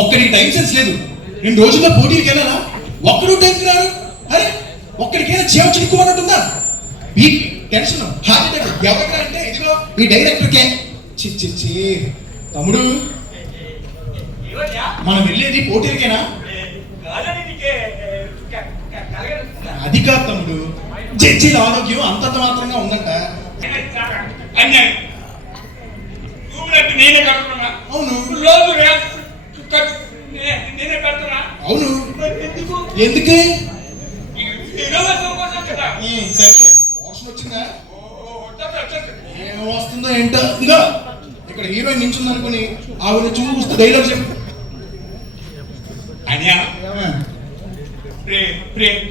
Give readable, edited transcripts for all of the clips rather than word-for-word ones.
ఒక్కడికి time sense లేదు. 2 రోజుల్లో పోటీకి వెళ్ళాలా? ఒక్కడు టైంకి రారు. అరే ఒక్కడికైనా జీవం చిక్కుకోమంటుందా? బీపీ, టెన్షన్, హార్ట్ అటాక్ ఎవరికైనా అంటే ఇదిగో ఈ డైరెక్టర్కే. చి తమ్ముడు, మనం వెళ్ళేది పోటీలకేనా? అది కాదు తమ్ముడు, జడ్జీల ఆరోగ్యం అంతంత మాత్రంగా ఉందంట. అవును అవును. ఎందుకు? సరే వర్షం వచ్చిందా? ఏం వస్తుందో ఏంటో. ఇదిగో ఇక్కడ హీరోయిన్ నించుంది అనుకుని ఆవిడ చూస్తూ డైలాగ్ చెప్పు. అన్యా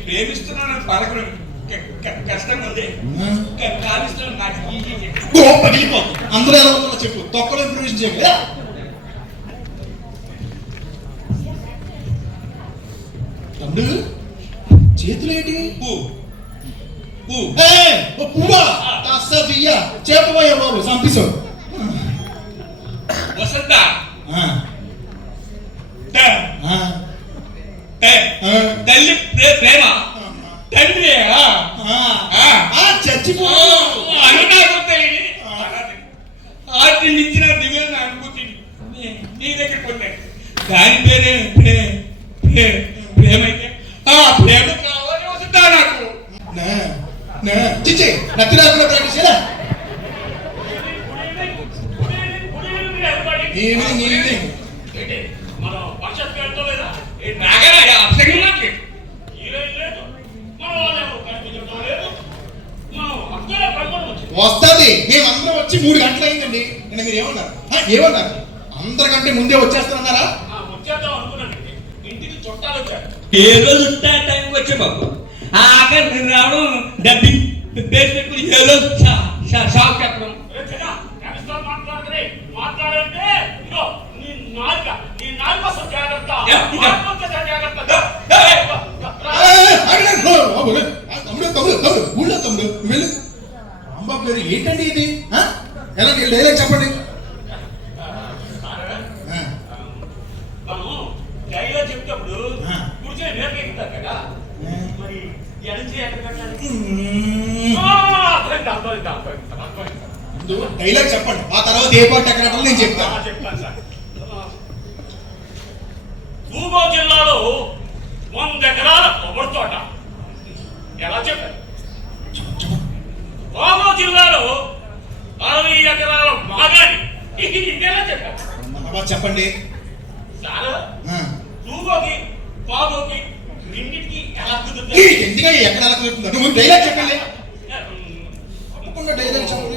ప్రేమిస్తున్నాను పలకడం కష్టంగా ఉంది. అందరూ ఎలా ఉందో చెప్పు. తొక్కలో ఇన్ఫర్మేషన్ చెప్పు. తమ్ముడు చేతులు ఏంటి? పువ్వా చెప్పబోయా బాబు సంపిస్తావు. వసంత తల్లి ప్రేమ తండ్రి చచ్చిపో ఆటి మించిన దివ్యమైన అనుభూతి నీ దగ్గర పొందాను. దాని పేరే ప్రేమ అయితే ఆ ప్రేమ కావాలి వస్తుందా నాకు? నత్తి రాకుండా ప్రాక్టీస్ చేయరా? మనం వర్షం లేదా వస్తుంది. మేమందరం వచ్చి 3 గంటలు అయిందండి. నేను మీరు ఏమన్నారు? అందరికంటే ముందే వచ్చేస్తారన్నారా? ఇంటికి చుట్టాలు వచ్చారు. ఏదో చుట్టా టైం వచ్చే బాబు ఆఖరి రావడం డబ్బింగ్ పేరు పెట్టుకుని ఏదో షాక్ చెప్పడం. మాట్లాడంటే ఊళ్ళో తమ్ముడు వెళ్ళు. రాంబాబు గారు ఏంటండి ఇది? ఎలా డైలాగ్ చెప్పండి. డైలాగ్ చెప్తేప్పుడు కూర్చొని నేర్పిస్తారు కదా, మరి డైలాగ్ చెప్పండి. ఆ తర్వాత ఏ పాట ఎక్కడ నేను చెప్తాను. చెప్తాను సార్. తూర్పు జిల్లాలో 100 ఎకరాల కొబ్బరి తోట. ఎలా చెప్పారు? రామో జిల్లాలో 60 ఎకరాల మాగాడి. ఇదేలా చెప్పారు? చెప్పండి సార్. తూగోకి పాగోకి రెండింటికి ఎలా కుదురుతుంది? ఎందుకంటే ఎక్కడ ఎలా కుదురుతుందా? నువ్వు డైలాగ్ చెప్పండి. డైలాగ్ చెప్పండి.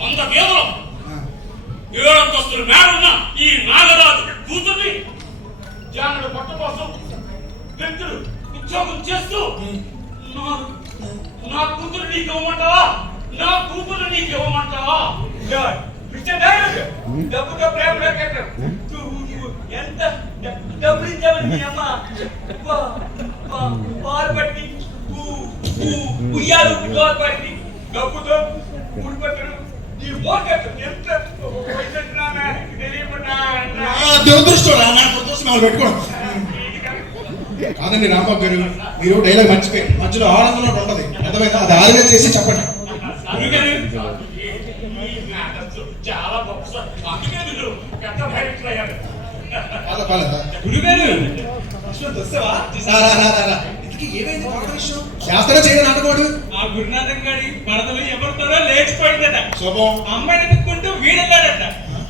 100 గేదెలు 7 అంతస్తుల మేడున్న ఈ నాగరాజు కూతుర్ని జానుడు పట్ట కోసం వ్యక్తులు ఉద్యోగం చేస్తూ నా కూతురు నీకు ఇవ్వమంటావా? ఎంత డబ్బులు ఇచ్చావని మీ అమ్మ పాలు పట్టి ఉయ్యాలు పట్టి డబ్బుతో ఊడిపట్టడం కాదండి రాంబాబు గారు, మీరు డైలాగ్ మర్చిపోయి మధ్యలో ఆనందంలో ఉంటది. అర్థమైందా? అది ఆర్గనైజ్ చేసి చెప్పండి. చాలా గొప్ప. చేస్తారా చేయడం నాటకోడు? ఆ గురునాథం గారి వరదలు ఎవరితోనో లేచిపోయిందట. శుభం. అమ్మాయిని ఎత్తుకుంటూ వీడెళ్ళాడట.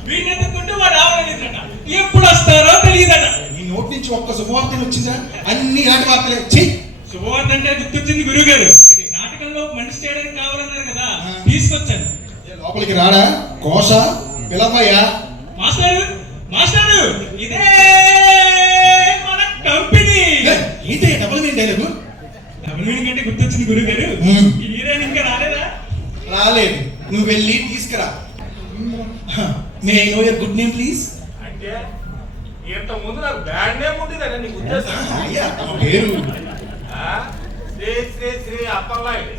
వీడిని ఎత్తుకుంటూ వాడు ఆవలేదట. ఎప్పుడు వస్తారో తెలియదట. నీ నోటి నుంచి ఒక్క శుభవార్త వచ్చిందా? అన్ని నాటి వార్తలే. చెయ్యి. శుభవార్త అంటే గుర్తొచ్చింది గురువు గారు. నాటకంలో మనిషి చేయడానికి కావాలన్నారు కదా, తీసుకొచ్చాను. లోపలికి రాడా? కోశ పిలవయ్యా. మాస్టారు ఇదే మన కంపెనీ. ఇదే double meaning dialogue. Double meaning అంటే గుర్తొచ్చింది గురువు గారు. హీరోయిన్ ఇంకా రాలేదా? రాలేదు. నువ్వు వెళ్ళి తీసుకురా. May I know your good name please? అంటే ఇంత ముందు నాకు బ్యాడ్ నేమ్ ఉండేదా నీకు ఉద్దేశం? పేరు శ్రీ శ్రీ శ్రీ అప్పలనాయుడు.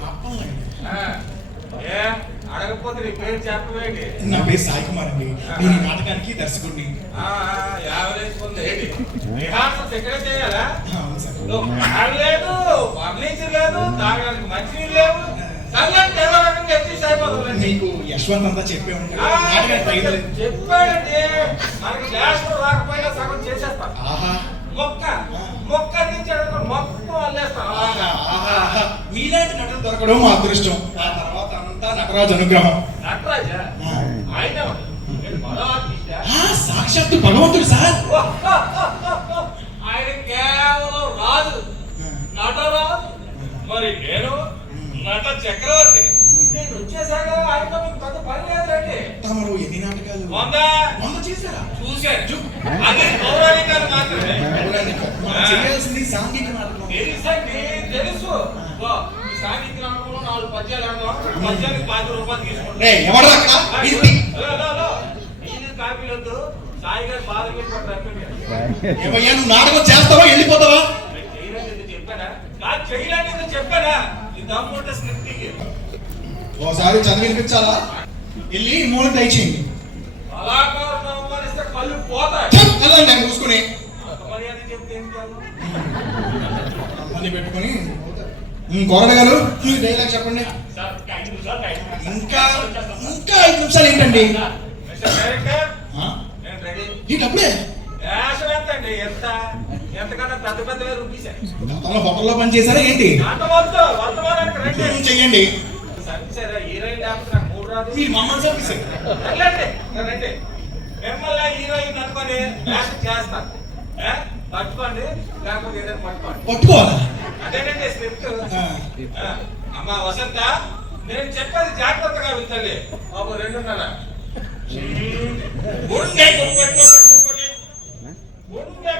అడగకపోతే నీ పేరు చెప్పవేంటి? నా పేరు సాయి కుమార్ అండి. నేను ఈ నాటకానికి దర్శకుడిని. యావరేజ్ ఏంటి రిహార్సల్స్ ఎక్కడే చేయాలా? అవును సార్. ఫ్యాన్ లేదు, ఫర్నిచర్ లేదు, తాగడానికి మంచినీళ్ళు లేవు. సంగతి ఏదో రకంగా ఎత్తి అయిపోతుంది. మీకు యశ్వంత్ అంతా చెప్పే ఉంటాడు. నాటకానికి ట్రైలర్ చెప్పాడండి, మనకి గ్యాస్ రాకపోయినా సగం చేసేస్తాం. ఆహా మొక్క నుంచి మొత్తం అల్లేస్తాం. మీలాంటి నటులు దొరకడం మా అదృష్టం. ఆ తర్వాత అంతా నటరాజు అనుగ్రహం. నటరాజా ఆయన మరో ఆర్టిస్టా? సాక్షాత్తు భగవంతుడు సార్. ఆయన కేవలం రాజు, నటరాజు. మరి నేను నట చక్రవర్తి. నేను వచ్చేసాక ఆయనతో మీకు పెద్ద పని లేదండి. తమరు ఎన్ని నాటకాలు? 100 చేశారా? చూశాను. అది పౌరాణికాలు మాత్రమే. మనం చేయాల్సింది సాంఘిక నాటకం. తెలుసు. ఈ సాంఘిక నాటకంలో 4 పద్యాలు ఆడదాం. పద్యానికి 5 రూపాయలు తీసుకుంటాం. ఎవరు అక్కడ? కాపీలొద్దు, సాయి గారు బాధ మీద పడ్డారు. ఏమయ్యా, నువ్వు నాటకం చేస్తావా వెళ్ళిపోతావా? చేయలేని చెప్పానా? ఈ దమ్ముంటే స్క్రిప్ట్ ఓసారి చదివి వినిపించాలా? వెళ్ళి మూడు దయచేయండి. కళాకారులను అవమానిస్తే కళ్ళు పోతాయి. అలా చూసుకుని మర్యాద చెప్తే ఏం కాదు. అన్ని పెట్టుకుని కోరడ గారు డైలాగ్ చెప్పండి. ఇంకా 5 నిమిషాలు ఏంటండి? అప్పుడే ఎంతకన్నా పెద్ద పెద్దగా రూపీసాయి. హోటల్లో పని చేశారా ఏంటి? చెయ్యండి. హీరోయిన్ లేకపోతే నాకు 3 రాదు. మమ్మల్ని చంపేశారు. మిమ్మల్ని హీరోయిన్ అనుకొని చేస్తాను. పట్టుకోండి, లేకపోతే ఏదైనా పట్టుకోండి. పట్టుకోవాలా? అదేనండి స్క్రిప్ట్. అమ్మా వసంత, నేను చెప్పేది జాగ్రత్తగా వింటలే. బాబు 2:30 గుండె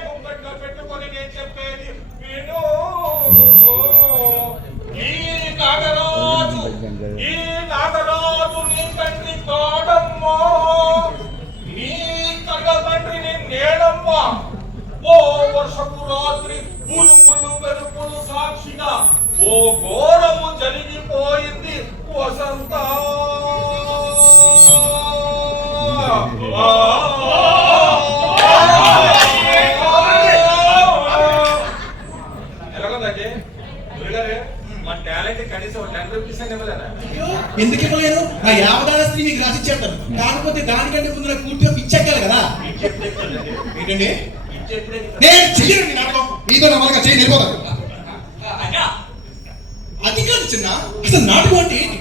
గుంపెట్లో పెట్టుకొని నేను చెప్పేది విను. ఈ నాగరాజు నీ తండ్రి కాడమ్మా, నీ కళ్ళ తండ్రిని నేడమ్మా. ఓ వర్షపు రాత్రి పులుపులు మెరుపులు సాక్షిగా ఓ ఘోరము జరిగిపోయింది వసంత. ఎలాగోందండి గురుగారు, మా టాలెంట్ కనీసం 10 రూపీస్ అని ఇవ్వలేదా? ఎందుకు ఇవ్వలేను? నా యావదాస్త్రి మీకు రాసిచ్చేస్తాను. కాకపోతే దానికంటే ముందు నాకు పూర్తిగా పిచ్చెక్కాలి కదా. ఏంటండి? నేను చెయ్యనండి నాటకం. మీతో నమ్మకంగా చేయి వెళ్ళిపోతాను. అది కాదు చిన్న, అసలు నాటకం అంటే ఏంటి?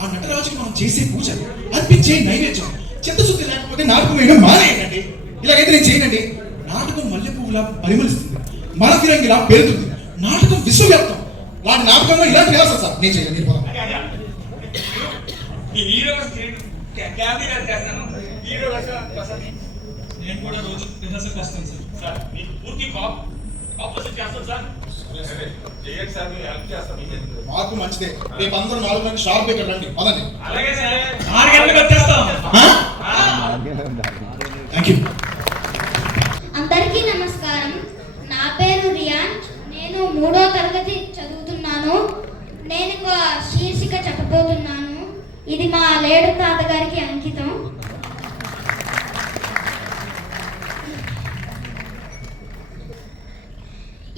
ఆ నటరాజుకి మనం చేసే పూజ, అర్పించే నైవేద్యం. చిత్తశుద్ధి లేకపోతే నాటకం వేయడం మానేయండి. ఇలాగైతే నేను చేయనండి. నాటకం మల్లె పువ్వులా పరిమళిస్తుంది, మన ఫిరంగిలా పేరుతుంది. నాటకం విశ్వవ్యాప్తం. వాటి నాటకంలో ఇలాంటి వ్యవస్థ సార్. నేను చేయను. నేను కూడా రోజు రిహర్సల్కి వస్తాను సార్. మీకు పూర్తి ఆపోజిట్ చేస్తాను సార్. చేయండి సార్, మీరు హెల్ప్ చేస్తాం. మాకు మంచిదే. రేపు అందరూ 4 గంటలకు షార్ప్ ఇక్కడ రండి. పదండి. అలాగే సార్. 6 గంటలకు వచ్చేస్తాం. Thank you. అందరికీ నమస్కారం. నా పేరు రియాన్. నేను 3వ తరగతి చదువుతున్నాను. నేను ఒక శీర్షిక చెప్పబోతున్నాను. ఇది మా లేడు తాతగారికి అంకితం.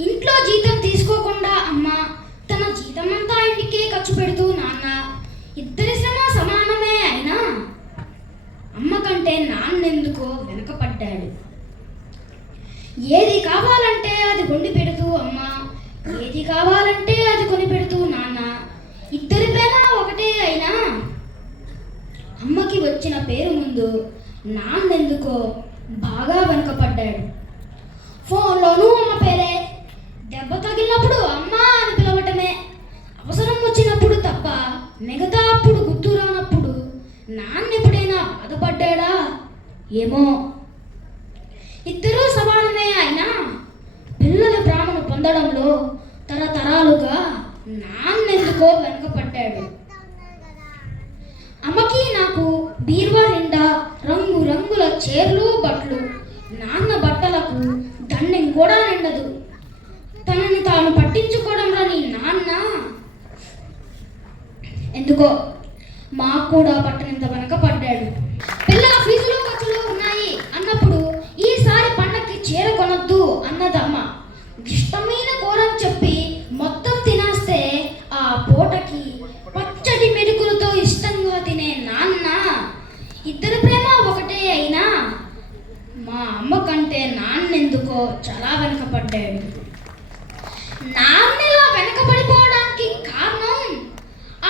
ఇంట్లో జీతం తీసుకోకుండా అమ్మ తన జీతం అంతా ఇంటికే ఖర్చు పెడుతూ నాన్న, ఇద్దరి శ్రమ సమానమే అయినా అమ్మ కంటే నాన్నెందుకో వెనకపడ్డాడు. ఏది కావాలంటే అది వండి పెడుతూ అమ్మ, ఏది కావాలంటే అది కొని పెడుతూ నాన్న, ఇద్దరి ప్రేమ ఒకటే అయినా అమ్మకి వచ్చిన పేరు ముందు నాన్నెందుకో బాగా వెనకపడ్డాడు. ఫోన్లోనూ అమ్మ పేరే, దెబ్బ తగిలినప్పుడు అమ్మ అని పిలవటమే, అవసరం వచ్చినప్పుడు తప్ప మిగతా అప్పుడు గుర్తు రానప్పుడు నాన్న ఎప్పుడైనా బాధపడ్డా ఏమో. ఇద్దరూ సమానమే అయినా పిల్లల ప్రేమను పొందడంలో తరతరాలుగా నాన్నెందుకో వెనకపడ్డాడు. అమ్మకి నాకు బీరువా నిండా రంగు రంగుల చీరలు బట్టలు, నాన్న బట్టలకు దండెం కూడా నిండదు. తనని తాను పట్టించుకోవడం రాని నాన్న ఎందుకో మాకు కూడా పట్టనంత వెనక పడ్డాడు. పిల్లల ఫీజులు ఖర్చులు ఉన్నాయి అన్నప్పుడు ఈసారి పండక్కి చీర కొనొద్దు అన్నదమ్మ. ఇష్టమైన కూరని చెప్పి మొత్తం తినేస్తే ఆ పూటకి పచ్చడి మెతుకులతో ఇష్టంగా తినే నాన్న ఇద్దరు ప్రేమ ఒకటే అయినా మా అమ్మ కంటే నాన్నెందుకో చాలా వెనకపడ్డాడు. నాన్నలా వెనకబడిపోవడానికి కారణం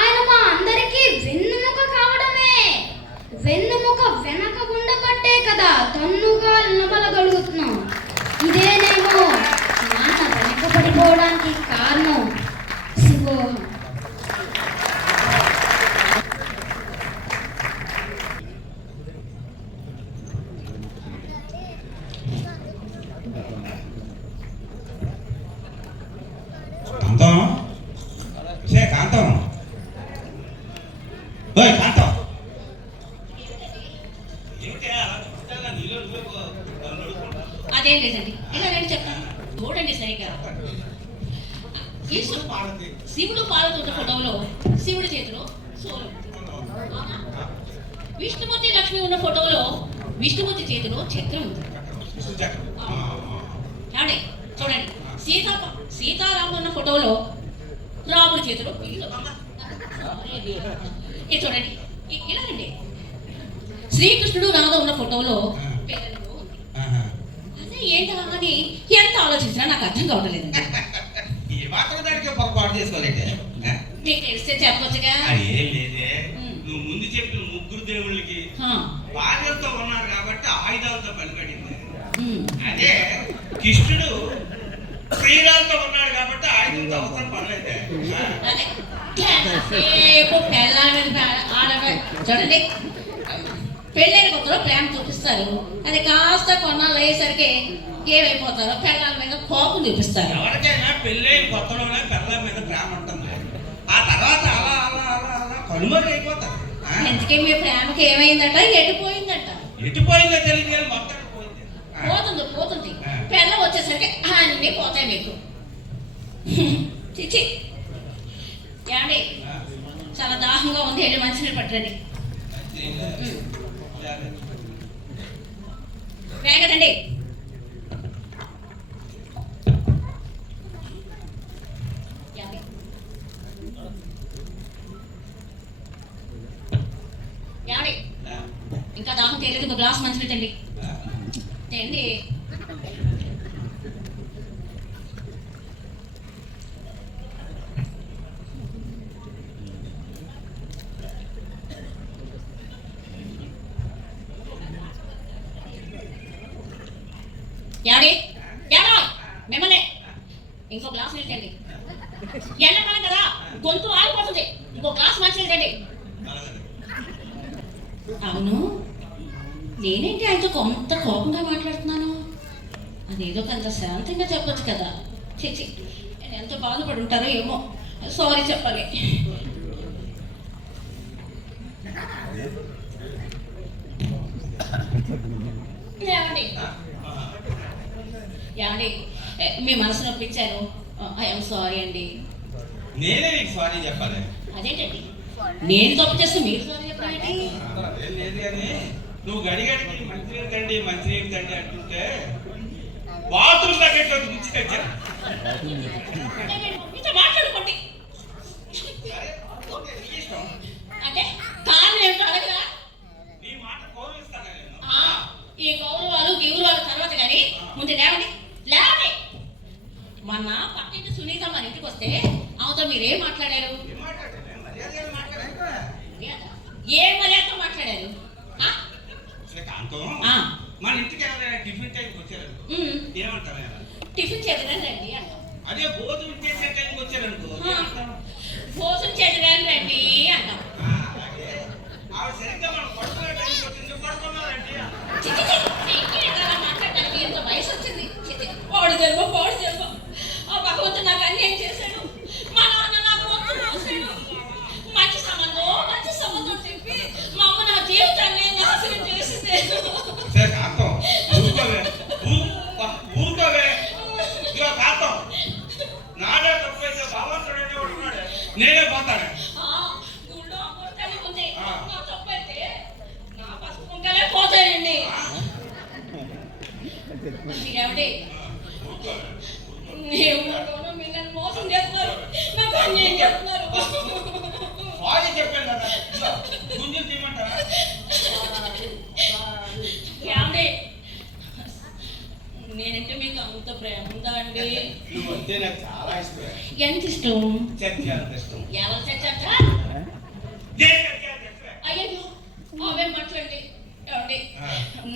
ఆయన మా అందరికీ వెన్నుముక కావడమే. వెన్నుముక వెనక ఉండబట్టే కదా తన్నుగా నిలబడగలుగుతున్నాం. ఇదేనేమో నాన్న వెనకబడిపోవడానికి కారణం. శివోహం. కాంతం సే కాంతం ఓయ్ కాంతం అదేం లేదండి, ఇలా నేను చెప్తాను చూడండి సరిగ్గా. శివుడు పాలతోట ఫోటోలో శివుడి చేతిలో సోలం ఉంది. విష్ణుమూర్తి లక్ష్మి ఉన్న ఫోటోలో విష్ణుమూర్తి చేతిలో చక్రం ఉంది. చూడండి చూడండి, సీతారాము ఉన్న ఫోటోలో రాముడి చేతిలో పిల్లి. ఇది చూడండి, ఇలాగండి. శ్రీకృష్ణుడు రాధ ఉన్న ఫోటోలో పిల్లలు ఉంది. అదే ఏంటా అని ఎంత ఆలోచించినా నాకు అర్థం కావట్లేదండి. ఈ మాత్రం దానికి పొరపాటు చేసుకోలేదే. మీకు తెలిస్తే చెప్పవచ్చుగా. ఏం లేదే, నువ్వు ముందు చెప్పిన ముగ్గురు దేవుళ్ళకి భార్యలతో ఉన్నారు కాబట్టి ఆయుధాలతో పనిపడింది. అదే కృష్ణుడు ప్రియురాలతో ఉన్నాడు కాబట్టి ఆయుధంతో అవసరం పడలేదే. చూడండి, పెళ్ళైన కొత్తలో ప్రేమ చూపిస్తారు. అది కాస్త కొన్నాళ్ళు అయ్యేసరికి ఏమైపోతారో పిల్లల మీద కోపం చూపిస్తారు. ఎవరికైనా పెళ్ళైన కొత్తలోనే పిల్లల మీద ప్రేమ ఉంటుంది. ఆ తర్వాత అలా అలా అలా అలా కనుమరుగు అయిపోతారు. ఎందుకే మీ ప్రేమకి ఏమైందట, ఎటుపోయిందట? ఎటుపోయిందో తెలియదు కానీ మొత్తం పోయింది. పోతుంది పోతుంది, పిల్ల వచ్చేసరికి అన్నీ పోతాయి మీకు. చిచ్చి ఏమండి, చాలా దాహంగా ఉంది, వెళ్ళి మంచినీళ్ళు పట్టండి. వేగదండి. ఏమండి, ఇంకా దాహం తెలియదు, ఒక గ్లాస్ మంచినీళ్ళు తండి తేండి. యాడి యాడో మిమ్మల్ని ఇంకో గ్లాస్ నీళ్ళు తండి. ఎండాకాలం కదా, గొంతు ఆగిపోతుంది. ఇంకో గ్లాస్ మంచి నీళ్ళు తండి. అవును, నేనేంటి ఆయనతో కొంత కోపంగా మాట్లాడుతున్నాను? అదేదో కొంత శాంతంగా చెప్పొచ్చు కదా. చిచ్చి, నేను ఎంతో బాధపడి ఉంటారో ఏమో, సారీ చెప్పాలి. ఏమండి ఏమండి, మీ మనసు నొప్పించాను, ఐఎమ్ సారీ అండి. నేనే నీకు సారీ చెప్పాలి. అదేంటండి, నేను తప్పు చేస్తే మీరు సారీ చెప్పాలండి? లేదు కానీ నువ్వు గడిగడికి మంచినీళ్ళు తండి అంటుంటే బాత్రూమ్ దగ్గర గురించి తెచ్చాను. మాట్లాడుకోండి. అంటే కారణం ఏమిటో అడగరా? నీ మాట గౌరవిస్తాను నేను. ఈ గౌరవాలు గిౌరవాలు తర్వాత కానీ ముందు లేవండి లేవండి. మొన్న పక్కింటి సునీత మన ఇంటికి వస్తే ఆమెతో మీరేం మాట్లాడారు? ఏ మర్యాదతో మాట్లాడారు? మన ఇంటికి ఎవరైనా టిఫిన్ టైంకి వచ్చారు ఏమంటారు? టిఫిన్ చేద్దాం రండి అంటాం. అదే భోజనం చేసే టైంకి వచ్చారనుకో, భోజనం చేద్దాం రండి అంటాం. ఆవిడ సరిగ్గా మనం పడుకునే టైంకి వచ్చింది, పడుకున్నారండి. మాట్లాడడానికి ఎంత వయసు వచ్చింది? పాడు జన్మ పాడు జన్మ. ఆ భగవంతుడు నాకు అన్యాయం చేశాడు. మా నాన్న నాకు మొత్తం మోసాడు. మంచి సంబంధం చెప్పి మా అమ్మ నా జీవితాన్ని నాశనం చేసింది. నాడే తప్పైతే భగవంతుడు ఉన్నాడు, నేనే పోతాను. గుళ్ళో కొడతానే ఉంది. ఏమండి ఏమనుకోను మీరు నన్ను మోసం చేస్తున్నారు నాకు అన్యాయం చేస్తున్నారు సారీ చెప్పాను కదా గుంజలు తీయమంటారా? ఏమండి నేనంటే మీకు అంత ప్రేమ ఉందా అండి? నువ్వు అంతే నాకు చాలా ఇష్టం. ఎంత ఇష్టం? చర్చ అంత ఇష్టం. ఎవరు చచ్చ అయ్యో అవే మాట్లాడండి. ఏమండి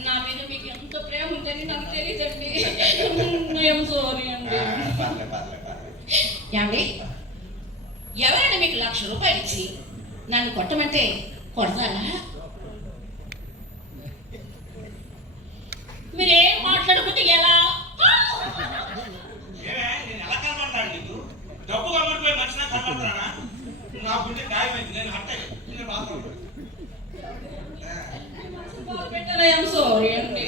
నా మీద మీకు ఎంత ప్రేమ ఉందని నాకు తెలియదండి. సారీ అండి. ఏమండి ఎవరైనా మీకు 1,00,000 రూపాయలు ఇచ్చి నన్ను కొట్టమంటే కొడతారా? మీరేం మాట్లాడకపోతే ఎలా? ఏమే నేను ఎలా కనబడతాను నీకు? డబ్బు కనబడిపోయి మనిషి నాకు కనబడతానా? నా గుండె గాయమైంది, నేను హట్టే నేను బాధపడతాను. సారీ అండి.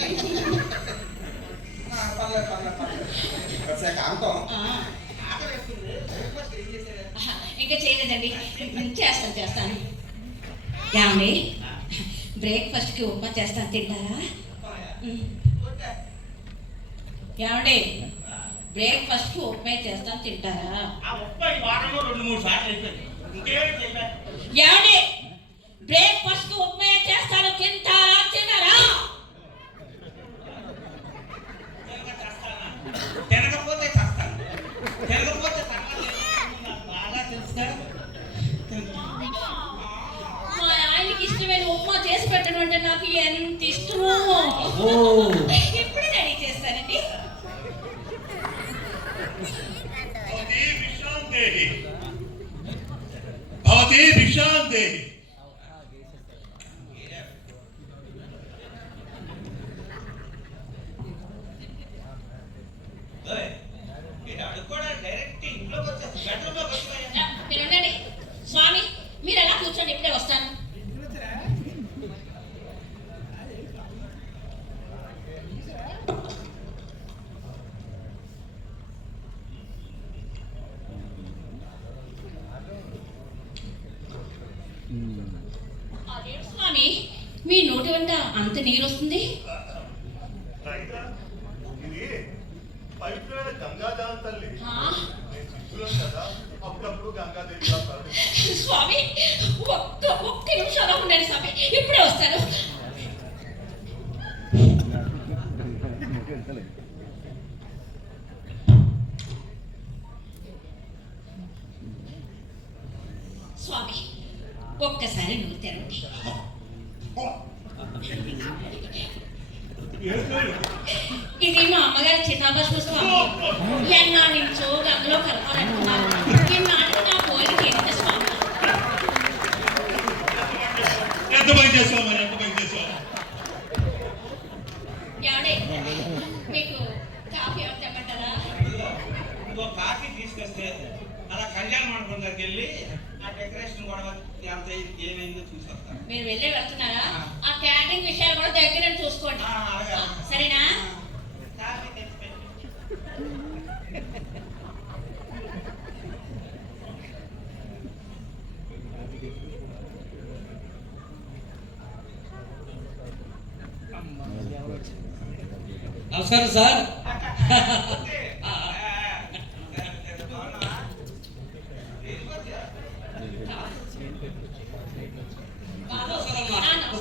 ఇంకా చేయలేదండి, చేస్తాను. ఏమండి బ్రేక్ఫాస్ట్కి ఉప్మా చేస్తాను, తింటారా? ఏమండి బ్రేక్ఫాస్ట్కి ఉప్మా చేస్తాను, తింటారా? ఆ ముప్పై వారంలో 2-3 సార్లు అయిపోయింది. ఇంకేమి చెప్పా? ఏమండి బ్రేక్ఫాస్ట్కి ఉప్మా చేస్తాను, తింటారా? తినరా? తినకపోతే చేస్తాను, తినకపోతే బాగా తెలుస్తా. మా ఆయనకి ఇష్టమైన ఉప్మా చేసి పెట్టడం అంటే నాకు ఎంత ఇష్టమో. ఇప్పుడు రెడీ చేస్తానండి. భవతి విశ్రాంతి. తినండి స్వామి, మీరు ఎలా కూర్చోండి, ఇప్పుడే వస్తాను. అదేంటి స్వామి మీ నోటి వెంట అంత నీరు వస్తుంది? పవిత్రమైన గంగాదానం తల్లి. ఆ? నేను శిష్యులను కదా, అప్పుడప్పుడు గంగాదేవిగా ప్రార్థిస్తాను. స్వామి ఒక్క నిమిషం అలా ఉండండి స్వామి, ఇప్పుడే వస్తాను. స్వామి ఒక్కసారి నువ్వు తెరండి. ఇది మా అమ్మగారి చితాభస్మ స్వామి. ఎన్నా నుంచో గంగలో కలపాలనుకున్నారు. ఈనాటికి నా కోరిక ఏంటి స్వామి? ఎంత పని చేస్తావు మరి, ఎంత పని చేస్తావు? ఏమండి మీకు కాఫీ ఏమైనా తెమ్మంటారా? ఇంకో కాఫీ తీసుకొస్తే అలా కళ్యాణ మండపం దగ్గరికి వెళ్ళి ఆ డెకరేషన్ కూడా ఎంత ఏమైందో చూసుకొస్తాను. మీరు వెళ్ళే వెళ్తున్నారా? ఆ క్యాటరింగ్ విషయాలు కూడా దగ్గర చూసుకోండి, సరేనా? కాఫీ తెచ్చిపెట్టు. నమస్కారం సార్.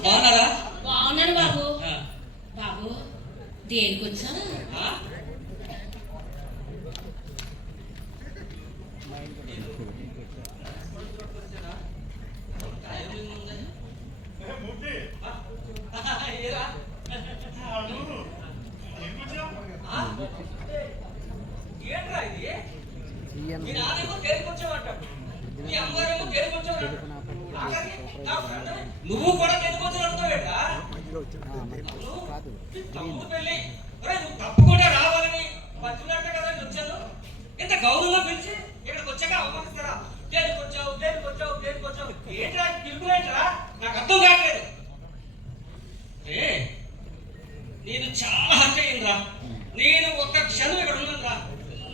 బాగున్నారా? బాగున్నాను బాబు. బాబు దేనికి వచ్చా? ఏంట్రా ఇది? మీ నాన్నేమో దేనికొచ్చావంట, మీ అమ్మగారేమో దేనికొచ్చావు. నువ్వు కూడా దేనికొచ్చావుంటావేటా? తమ్ముడు పెళ్ళి, నువ్వు తప్పకుండా రావాలని పచ్చినట్ట కదా వచ్చాను. ఇంత గౌరవంగా పిలిచి ఇక్కడికి వచ్చాక అవమానిస్తారా? దేనికొచ్చావు దేనికొచ్చావు దేనికొచ్చావు ఏంట్రా పిలుపులేంట్రా? నాకు అర్థం కావట్లేదు. నేను చాలా హర్ట్ అయ్యిందిరా. నేను ఒక్క క్షణం ఇక్కడ ఉన్నాను రా.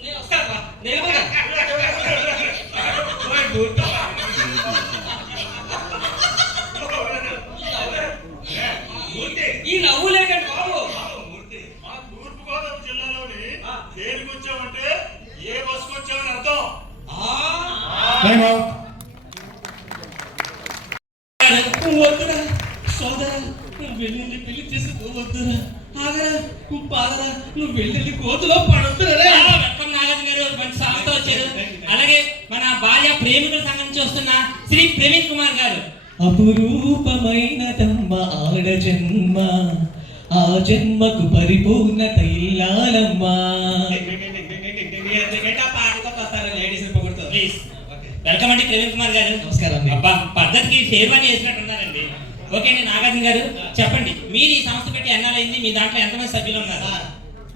నేను వస్తాను రా. నేను ఈ నవ్వులేకండి బాబు. మా తూర్పు టైం అవుట్. వద్దురా సోదరా, నువ్వు వెళ్ళి పెళ్లి చేసుకోవద్దురా. ఆగరా, నువ్వు పాదరా, నువ్వు వెళ్ళి కోతులో పడొద్దురా. నాగార్జున గారు మంచి సాగుతో వచ్చారు. అలాగే మన భార్య ప్రేమికుల సంఘం నుంచి వస్తున్న శ్రీ ప్రవీణ్ కుమార్ గారు. అపురూపమైనదమ్మ ఆడ జన్మ, ఆ జన్మకు పరిపూర్ణత ఇల్లాలమ్మా. ప్లీజ్ వెల్కమ్ అండి ప్రవీణ్ కుమార్ గారు. నమస్కారం అండి. అబ్బా పద్ధతికి షేర్వాణి వేసినట్టున్నారండి. ఓకే అండి నాగార్జున గారు చెప్పండి, మీరు ఈ సంస్థ పెట్టి ఎన్నాళ్ళైంది, మీ దాంట్లో ఎంతమంది సభ్యులు ఉన్నారు?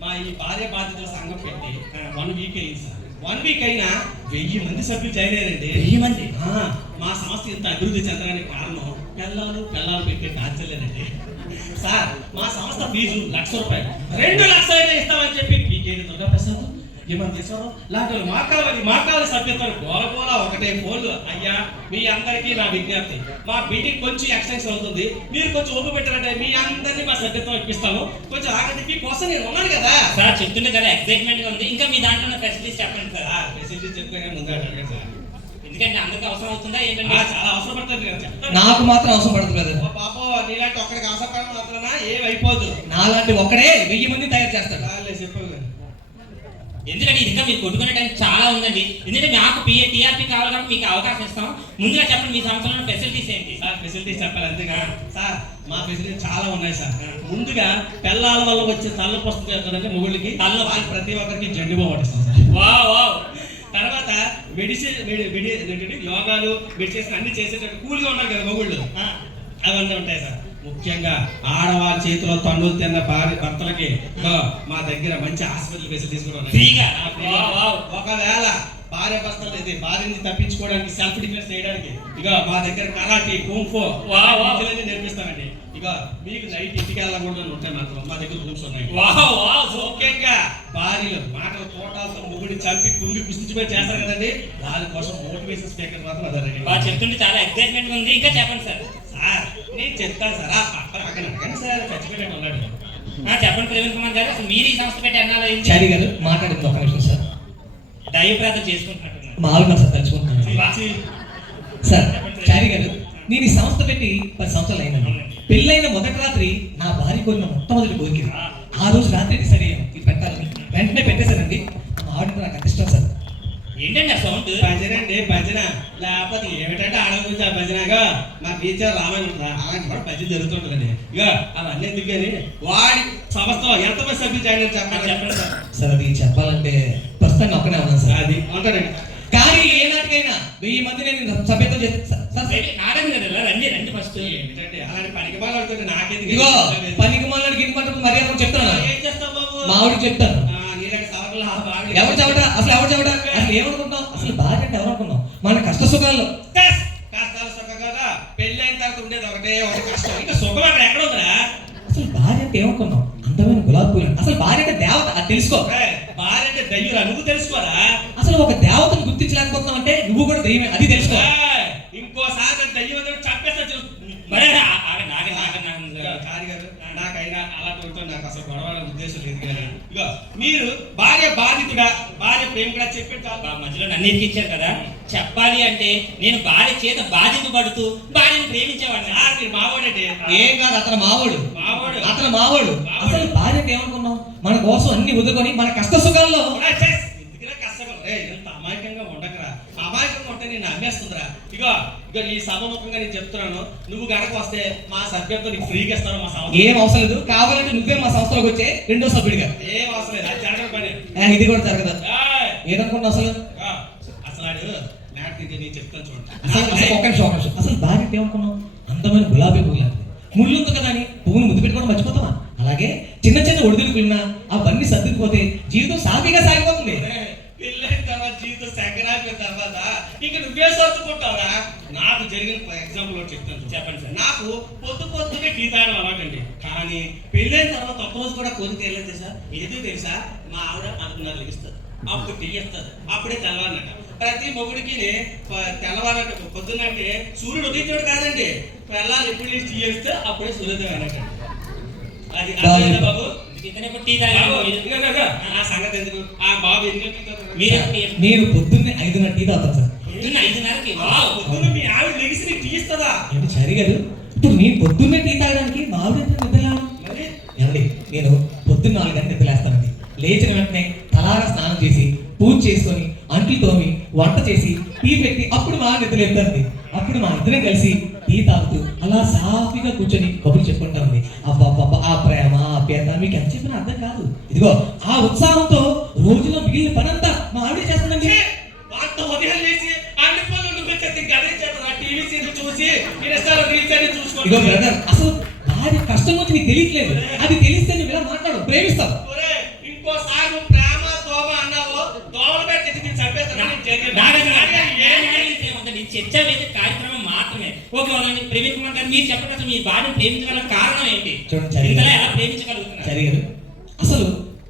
మా ఈ భార్య బాధితుల సంఘం పెట్టి 1 వీక్ అయింది సార్. 1 వీక్ అయినా 1000 మంది సభ్యులు జాయిన్ అయ్యారండి. 1000 మంది? మా సంస్థ ఇంత అభివృద్ధి చెందడానికి కారణం పిల్లలు పెట్టే టార్చర్లేనండి. సార్ మా సంస్థ ఫీజు ₹1,00,000, 2 లక్షలైనా ఇస్తామని చెప్పి పీకేని దుర్గాప్రసాద్ ఏమని చేశారు లాంటి మాకావాలి సభ్యత్వం గోల ఒకటే ఫోన్లు. అయ్యా మీ అందరికీ నా విజ్ఞప్తి, మా మీటింగ్ కొంచెం ఎక్స్టెన్షన్ అవుతుంది, మీరు కొంచెం ఓపు పెట్టారంటే మీ అందరినీ మా సభ్యత్వం ఇప్పిస్తాము. కొంచెం ఆగండి, మీకోసం నేను ఉన్నాను కదా. సార్ చెప్తుంటే చాలా ఎక్సైట్మెంట్ గా ఉంది. ఇంకా మీ దాంట్లో ఉన్న ఫెసిలిటీస్ చెప్పండి సార్. ఫెసిలిటీస్ చెప్తే ముందే అడగండి సార్. ఎందుకంటే అందరికి అవసరం అవుతుందా ఏంటంటే? చాలా అవసరం పడుతుంది కదా చెప్తాను. నాకు మాత్రం అవసరం పడుతుంది కదా. ఓ పాప నీలాంటి ఒక్కడికి అవసరం మాత్రమే ఏమైపోదు. నాలాంటి ఒక్కడే 1000 మంది తయారు చేస్తాడు. చెప్పు. ఎందుకంటే ఇంకా మీరు కొట్టుకునే టైం చాలా ఉందండి. ఎందుకంటే మాకు టీఆర్పీ కావాలి కాబట్టి మీకు అవకాశం ఇస్తాం. ముందుగా చెప్పండి మీ సంస్థలో ఫెసిలిటీస్ ఏంటి? సార్ ఫెసిలిటీస్ చెప్పాలి అంతేగా సార్. మా ఫెసిలిటీస్ చాలా ఉన్నాయి సార్. ముందుగా పిల్లల వల్ల వచ్చే తలనొప్పి వస్తుంది కదంటే మొగుళ్ళకి, తలనొప్పి ప్రతి ఒక్కరికి జెండు బామ్ పట్టిస్తాం సార్. వావ్. తర్వాత యోగాలు మెడిటేషన్ అన్ని చేసేటట్టు కూల్గా ఉన్నారు కదా మొగుళ్ళు, అవన్నీ ఉంటాయి సార్. ముఖ్యంగా ఆడవాళ్ళ చేతిలో తండ్రులు తిన్న భర్తలకి మా దగ్గర మంచి హాస్పిటల్ ఫెసిలిటీస్ కూడా ఉన్నాయి. ఒకవేళ భార్యని తప్పించుకోవడానికి సెల్ఫ్ డిఫెన్స్ చేయడానికి మా దగ్గర కరాటే, కుంఫో నేర్పిస్తామండి. మీకు నైట్ ఇంటికి వెళ్ళకూడదు ఉంటాయి మాత్రం మా దగ్గర రూమ్స్ ఉన్నాయి. ముఖ్యంగా భార్యలు మాటలు తోటాలతో మొగుడిని చంపి కుంగి కుసించిపోయి చేస్తారు కదండి, దానికోసం మోటివేషన్ స్పీకర్ మాత్రం అదే చెప్తుంటే చాలా ఎక్సైట్మెంట్ ఉంది. ఇంకా చెప్పండి సార్. సార్ నేను చెప్తాను సార్. అడగండి సార్, చచ్చిపోయినట్టు ఉన్నాడు. చెప్పండి ప్రవీణ్ కుమార్ గారు, అసలు మీరు ఈ సంస్థ పెట్టి ఎన్నాళ్ళైంది? చారి గారు మాట్లాడింది ఒక నిమిషం సార్. దైవ ప్రార్థన చేసుకుంటున్నట్టున్నారు. మా ఆవిడ సార్ తలుచుకుంటున్నాను సార్. చారి గారు నేను ఈ సంస్థ పెట్టి 10 సంవత్సరాలు అయిందండి. పెళ్ళైన మొదటి రాత్రి నా భార్య కోరిన మొట్టమొదటి కోరిక ఆ రోజు రాత్రి సరే ఇది పెట్టాలని వెంటనే పెట్టేశానండి. మా ఆవిడ నాకు అంత ఇష్టం సార్. ఏంటండి ఆ సౌండ్? భజన అండి, భజన. లేకపోతే ఏమిటంటే ఆడగురించి ఆ భజనగా మా టీచర్ రామాయణ అలాంటి కూడా భజన జరుగుతుంటుందండి. ఇక అవన్నీ ఎందుకు కానీ వాడి సంస్థలో ఎంతమంది సభ్యులు జాయిన్ చెప్పండి సార్. సార్ అది చెప్పాలంటే ప్రస్తుతంగా ఒక్కనే ఉన్నాను సార్. అది ఉంటాడండి. కానీ ఏ నాటికైనా 1000 మంది నేను సభ్యత్వం చేస్తాను. రండి ఫస్ట్. ఏంటంటే అలాంటి పనికి బాగా అవుతుంది నాకేది. ఇగో పనికి మాలని గిన్నె పట్టు మర్యాద చెప్తాను. ఏం చేస్తావు బాబు? మా ఆవిడకి చెప్తాను. నీళ్ళకి సవకలు ఎవరు చెబట అసలు అసలు ఏమనుకుంటాం? అసలు భార్య అంటే ఎవరనుకున్నాం? మన కష్ట సుఖాల్లో కష్టాలు సుఖం కదా. పెళ్ళి అయిన తర్వాత ఉండేది ఒకటి కష్టం, ఇంకా సుఖం అక్కడ ఎక్కడ ఉందిరా? అసలు భార్య అంటే ఏమనుకున్నాం? అందమైన గులాబీ పూలు. అసలు భార్య అంటే దేవత, అది తెలుసుకో. భార్య అంటే దయ్యురా, నువ్వు తెలుసుకోరా? అసలు ఒక దేవతను గుర్తించలేకపోతున్నావు అంటే నువ్వు కూడా దయ్యమే, అది తెలుసుకో. ఇంకోసారి దయ్యం చంపేస్తా. నాకైనా అలాంటి నాకు అసలు గొడవ ఉద్దేశం లేదు. కానీ ఇక మీరు భార్య బాధితుడా, భార్య ప్రేమికుడా చెప్పారు. మధ్యలో నన్ను ఎక్కించారు కదా. చెప్పాలి అంటే నేను భార్య చేత బాధింపబడుతూ భార్యను ప్రేమించేవాడిని. మీరు మావాడండి. ఏం కాదు, అతను మావోడు. అతను మావోడు. మావోడు. అసలు భార్య అంటే ఏమనుకున్నాం? మన కోసం అన్ని వదులుకొని మన కష్ట సుఖాల్లో ఎంత అమాయకంగా ఉండకరా. అమాయకంగా ఉంటే నేను అమ్మేస్తుందిరా. ఇక ఈ సభముఖంగా నేను చెప్తున్నాను, నువ్వు గడక వస్తే మా సభ్యత్వం నీకు ఫ్రీగా ఇస్తాను. మా సంస్థ ఏం అవసరం లేదు. కావాలంటే నువ్వే మా సంస్థలోకి వచ్చే 2వ సభ్యుడిగా. ఏం అవసరం లేదు, అది జరగడం పని. ఇది కూడా జరగదు. ఏదనుకున్నావు అసలు? అసలు ఆడు మ్యాట్ నేను చెప్తాను చూడండి. ఒక్క నిమిషం. అసలు భార్య అంటే ఏమనుకున్నావు? అందమైన గులాబీ పువ్వు ముళ్ళు ఉంది కదా అని పువ్వును ముద్దు పెట్టుకోవడం మర్చిపోతావా? అలాగే చిన్న చిన్న ఒడిదుడుకున్నా అవన్నీ సర్దుకుపోతే జీవితం సాఫీగా సాగిపోతుంది. పెళ్ళైన తర్వాత జీవితం సెగరాగిన తర్వాత ఇంక నువ్వే సర్దుకుంటావురా. నాకు జరిగిన ఎగ్జాంపుల్ ఒకటి చెప్తాను. చెప్పండి సార్. నాకు పొద్దునే టీ తాగడం అలవాటండి. కానీ పెళ్ళైన తర్వాత ఒక్కరోజు కూడా కోరిక వెళ్ళలేదు సార్. ఎందుకు తెలుసా? మా ఆవిడ 11:30 లెగిస్తుంది, అప్పుడు టీ ఇస్తుంది, అప్పుడే తెల్లవారినట. ప్రతి మొగుడికి తెల్లవారంటే పొద్దున్నంటే సూర్యుడు ఉదయించాడు కాదండి, పిల్లలు ఎప్పుడు లేచి టీ చేస్తే అప్పుడే సూర్యోదయం అనట. అది అర్థమైందా బాబు? ఆ సంగతి ఎందుకు? ఆ బాబు ఎందుకు నేను పొద్దున్నే 5:30 టీ తాగుతాను సార్. పొద్దున్న 5:30కి వావ్. పొద్దున్న మీ ఆవిడ లెగిసి నీకు తీస్తుందా? ఏంటి చారి గారు, ఇప్పుడు నేను పొద్దున్నే టీ తాగడానికి మా ఆవిడ నిద్రలేను. ఏమండి, నేను పొద్దున్న 4 గంటలకు నిద్రలేస్తానండి. లేచిన వెంటనే తలారా స్నానం చేసి పూజ చేసుకొని అంట్లు తోమి వంట చేసి టీ పెట్టి అప్పుడు మా నిద్రలేపుతానండి. అప్పుడు మా ఇద్దరం కలిసి టీ తాగుతూ అలా సాఫీగా కూర్చొని కబుర్లు చెప్పుకుంటామండి. అబ్బా ఆ ప్రేమ ఆప్యాయత మీకు ఎంత చెప్పినా అర్థం కాదు. ఇదిగో ఆ ఉత్సాహంతో రోజులో మిగిలిన పనంతా మా ఆవిడ చేస్తుందండి. వాళ్ళతో ఉదయం లేచి అన్ని పనులు ఉండిపోతే ఇంకా అదే చేస్తాను. టీవీ సీరియల్ చూసి ఇన్స్టాలో రీల్స్ అన్ని ఇదిగో చూసుకోండి. బ్రదర్, అసలు భార్య కష్టం గురించి నీకు తెలియట్లేదు. అది తెలిస్తే నువ్వు ఇలా మాట్లాడు, ప్రేమిస్తావు. ఒరేయ్, ఇంకోసారి నువ్వు ప్రేమ దోమ అన్నావు, దోమలు పెట్టి నేను చంపేస్తాను. చర్చ వేసే కార్యక్రమం మాత్రమే. ఓకే, వాళ్ళని ప్రవీణ్ కుమార్ గారు మీరు చెప్పండి, అసలు మీ భార్యను ప్రేమించగల కారణం ఏంటి? చూడండి చారి ఇంతలా గారు, ఎలా ప్రేమించగలుగుతున్నారు? చారి గారు, అసలు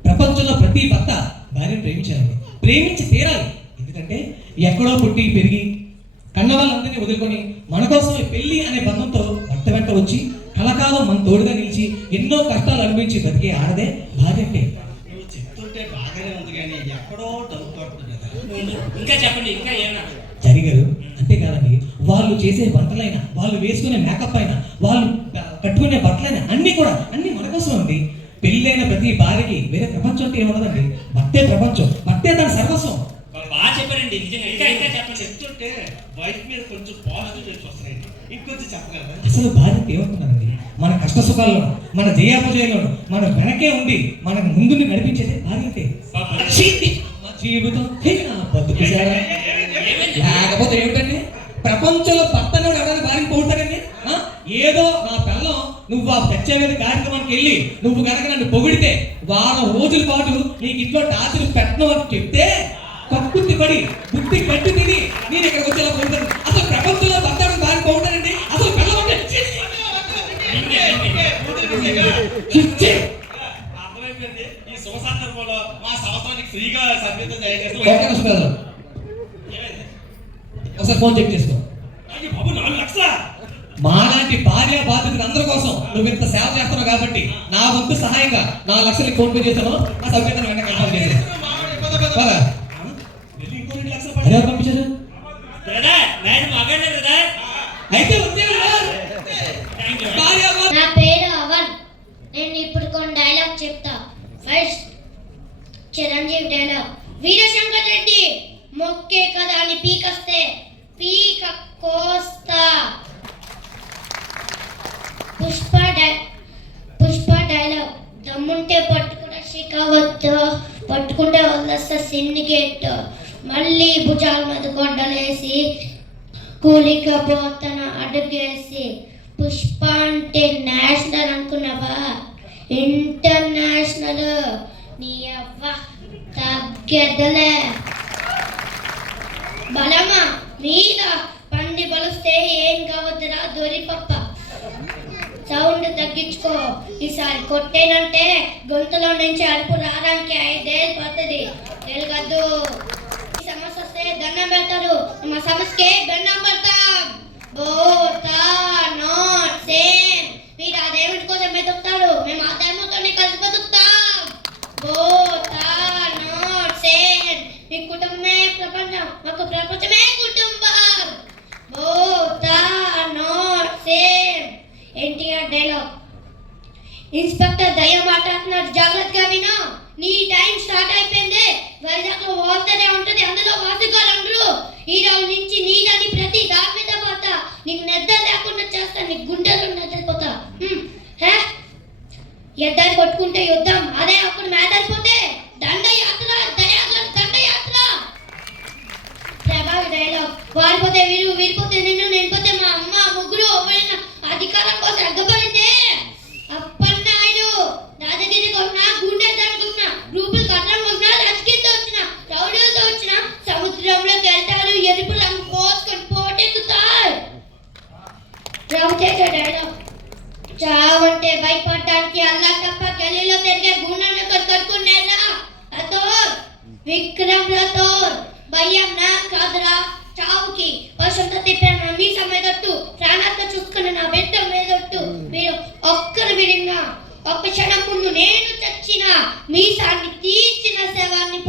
ప్రపంచంలో ప్రతి భర్త భార్యను ప్రేమించాలండి. ప్రేమించి తీరాలి. ఎందుకంటే ఎక్కడో పుట్టి పెరిగి కన్న వాళ్ళందరినీ వదులుకొని మన కోసం ఈ పెళ్లి అనే బంధంతో భర్త వెంట వచ్చి కలకాలం మన తోడుగా నిలిచి ఎన్నో కష్టాలు అనుభవించి బతికే ఆడదే భార్య అంటే. నువ్వు చెప్తుంటే బాగానే ఉంది కానీ ఎక్కడో డౌట్ పడుతుంది కదా. ఇంకా చెప్పండి, ఇంకా ఏమన్నా? చారి గారు, అంతేకాదండి, వాళ్ళు చేసే వంటలైనా, వాళ్ళు వేసుకునే మేకప్ అయినా, వాళ్ళు కట్టుకునే బట్టలైనా అన్ని కూడా అన్ని మన కోసం అండి. పెళ్ళైన ప్రతి భార్యకి వేరే ప్రపంచం అంటే ఏమన్నదండి, భర్తే ప్రపంచం, భర్తే తన సర్వస్వం. బాగా చెప్పారండి, నిజంగా. ఇంకా ఇంకా చెప్పండి. చెప్తుంటే వైఫ్ మీద కొంచెం పాజిటివ్ రేట్స్ వస్తున్నాయండి. ఇంకొంచెం చెప్పగలరా? అసలు భార్య ఏమవుతున్నారండి, మన కష్ట సుఖాల్లోనూ మన జయాపజయాల్లోనూ మన వెనకే ఉండి మనకు ముందుని నడిపించేది భార్య అంటే. మా జీవితం బతుకుసారా? లేకపోతే ఏమిటండి, ప్రపంచంలో భర్తను ఎవరైనా భార్యకి పోతాడండి? ఏదో నా పిల్లం నువ్వు ఆ తెచ్చేవేద కార్యక్రమానికి వెళ్ళి నువ్వు కనుక నన్ను పొగిడితే వారం రోజుల పాటు నీకు ఇంట్లో టార్చర్ పెట్టను అని చెప్తే కక్కుర్తి పడి బుద్ధి గట్టి తిని నేను ఇక్కడికి వచ్చేలా పోతాను. అసలు ప్రపంచంలో భర్తను భార్య పోతాడండి? అసలు పిల్లం అంటే అర్థమైపోయింది. ఈ శుభ సందర్భంలో మా సంవత్సరానికి ఫ్రీగా సభ్యత్వం ఒకసారి ఫోన్ చెక్ చేసుకో. అయ్యి బాబు, 4 లక్షలా? మాలాంటి భార్య బాధితులు అందరి కోసం నువ్వు ఇంత సేవ చేస్తున్నావు కాబట్టి నా వంతు సహాయంగా 4 లక్షలకి ఫోన్ పే చేశాను. నా సభ్యతను వెంటనే కన్ఫర్మ్ చేశాను. ఇంకో 2 లక్షలు అదే ఎవరు పంపించారు? బ్రదర్, నేను మగానే బ్రదర్. అయితే ఉద్యోగం థ్యాంక్ యూ. భార్య నా పేరు అవన్. నేను ఇప్పుడు కొన్ని డైలాగ్ చెప్తా. First Chiranjeevi dialogue. వీరశంకర్ రెడ్డి మొక్కే కదా అని పీకొస్తే పీక కోస్తా. పుష్ప డైలాగ్. దమ్ముంటే పట్టుకున్న శిఖవద్దు, పట్టుకుంటే వదిలేస్తా సిండికేట్. మళ్ళీ భుజాల మీద గొడ్డలేసి కూలికపోతన అడుగేసి. పుష్ప అంటే నేషనల్ అనుకున్నావా? ఇంటర్నేషనల్. నీ అవ్వ తగ్గెదలే. బలమా మీద పండి బలిస్తే ఏం కావద్దురా దొరిపప్ప. సౌండ్ తగ్గించుకో. ఈసారి కొట్టేనంటే గొంతులో నుంచి అరుపు రావడానికి 5 ఏళ్ళు పడుతుంది. తెలుగద్దు. ఈ సమస్య వస్తే దండం పెడతారు. మా సమస్యకే దండం పెడతాం. బోతా నాట్ సేమ్. మీరు ఆ దేవుడి కోసం వెతుకుతారు, మేము ఆ దేవుడితోనే కలిసి బతుకుతాం. బోతా నాట్ సేమ్. మీ కుటుంబమే ప్రపంచం, మాకు ప్రపంచమే కుటుంబం. Both are not same. NTR dialogue. Inspector దయ్యం మాట్లాడుతున్నాడు, జాగ్రత్తగా విను. నీ టైం స్టార్ట్ అయిపోయింది. వైజాగ్లో వార్తనే ఉంటుంది, అందులో వాసుగారు అందరూ. ఈ రోజు నుంచి నీళ్ళని ప్రతి దాని మీద పోతా. నీకు నిద్ర లేకుండా చేస్తా, నీ గుండెలు నిద్రపోతా. ఎద్దాన్ని కొట్టుకుంటే యుద్ధం, అదే అప్పుడు మేదైపోతే దండయాత్ర. దయాగర్ దండయాత్ర. ప్రభావి డైలాగ్. వారిపోతే వీరు, వీరిపోతే నిన్ను, నేనుపోతే మా అమ్మ. ముగ్గురు ఎవరైనా అధికారం కోసం ఎగ్గబడితే అప్పన్నాయుడు దాదాగిరికి వచ్చిన, గుండె జరుగుతున్న, గ్రూపులు కట్టడం వచ్చిన, రాజకీయంతో వచ్చిన, రౌడీలతో వచ్చిన సముద్రంలోకి వెళ్తారు. ఎరుపు రంగు పోసుకొని పోటెక్కుతారు. రవితేజ డైలాగ్. చావంటే భయపడడానికి అల్లా తప్ప గల్లీలో తిరిగే గుండెలతో కట్టుకునేలా అతోర్ విక్రమ్ రతోర్. భయం నా కాదురా చావుకి. వర్షంతో తిప్పాను మీ సమేదొట్టు, ప్రాణాలతో చూసుకున్న నా బిడ్డ మీదొట్టు. మీరు ఒక్కరు విడిగా ఒక్క క్షణం ముందు నేను చచ్చిన మీసాన్ని తీర్చిన శవాన్ని